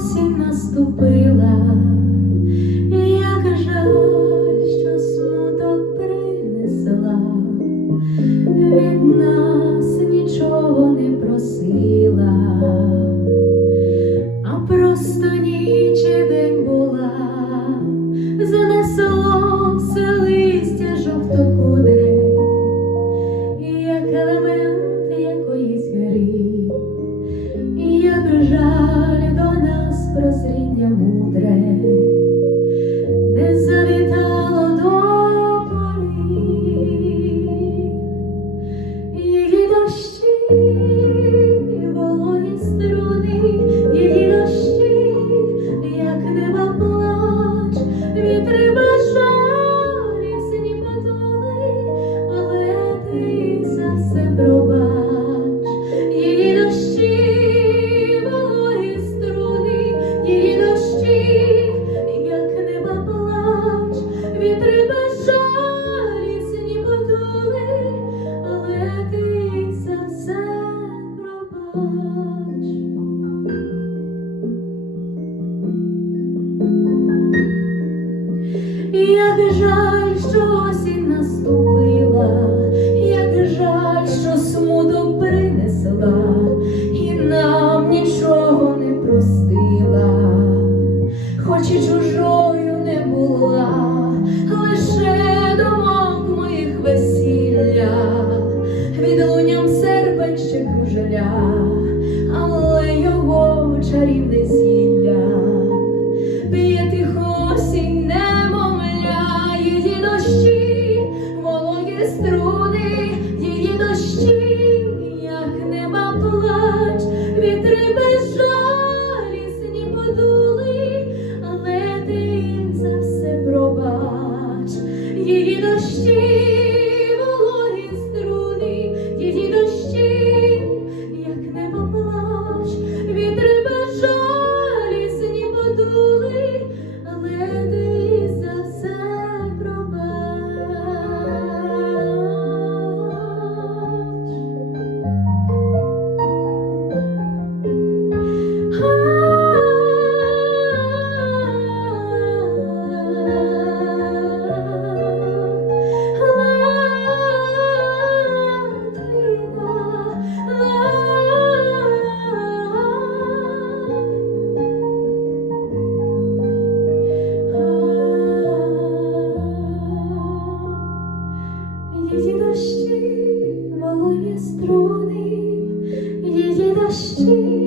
осінь наступила, і як жаль, що смуток принесла, від нас нічого не просила, Як жаль, що осінь наступила, як жаль, що смуток принесла, і нам нічого не простила, хоч і чужою не була, лише думок моїх весілля, відлунням серпень ще кружеля, але його чарівне струни, її дощі, малої струни, її дощі.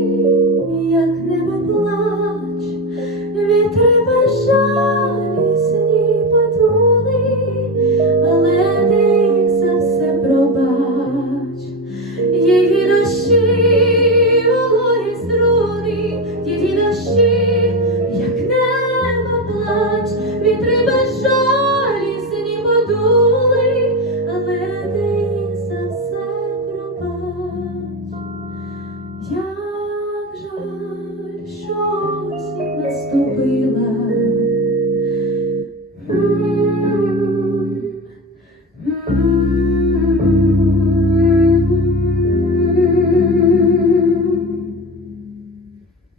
the